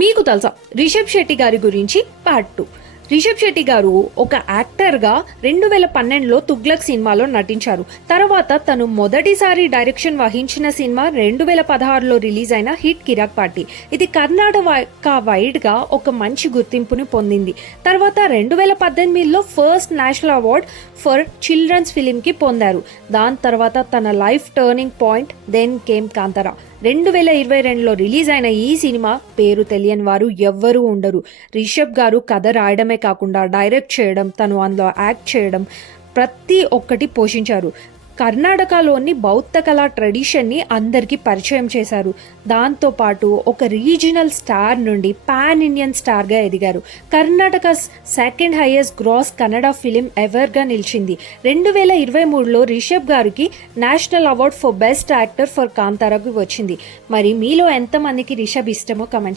మీకు తెలుసా రిషబ్ శెట్టి గారి గురించి పార్ట్ 2. రిషబ్ శెట్టి గారు ఒక యాక్టర్గా 2012లో తుగ్లక్ సినిమాలో నటించారు. తర్వాత తను మొదటిసారి డైరెక్షన్ వహించిన సినిమా 2016లో రిలీజ్ అయిన హిట్ కిరాక్ పార్టీ. ఇది కర్ణాటక వైడ్గా ఒక మంచి గుర్తింపుని పొందింది. తర్వాత 2018లో first national award for children's ఫిలింకి పొందారు. దాని తర్వాత తన life turning point then came Kantara. 2022లో రిలీజ్ అయిన ఈ సినిమా పేరు తెలియని వారు ఎవ్వరూ ఉండరు. రిషబ్ గారు కథ రాయడమే కాకుండా డైరెక్ట్ చేయడం, తను అందులో యాక్ట్ చేయడం ప్రతి ఒక్కటి పోషించారు. కర్ణాటకలోని బౌద్ధ కళా ట్రెడిషన్ని అందరికీ పరిచయం చేశారు. దాంతోపాటు ఒక రీజనల్ స్టార్ నుండి పాన్ ఇండియన్ స్టార్గా ఎదిగారు. Karnataka second highest gross Kannada film ఎవర్గా నిలిచింది. 2023లో రిషబ్ గారికి national award for best actor for కాంతారాకి వచ్చింది. మరి మీలో ఎంతమందికి రిషబ్ ఇష్టమో కమెంట్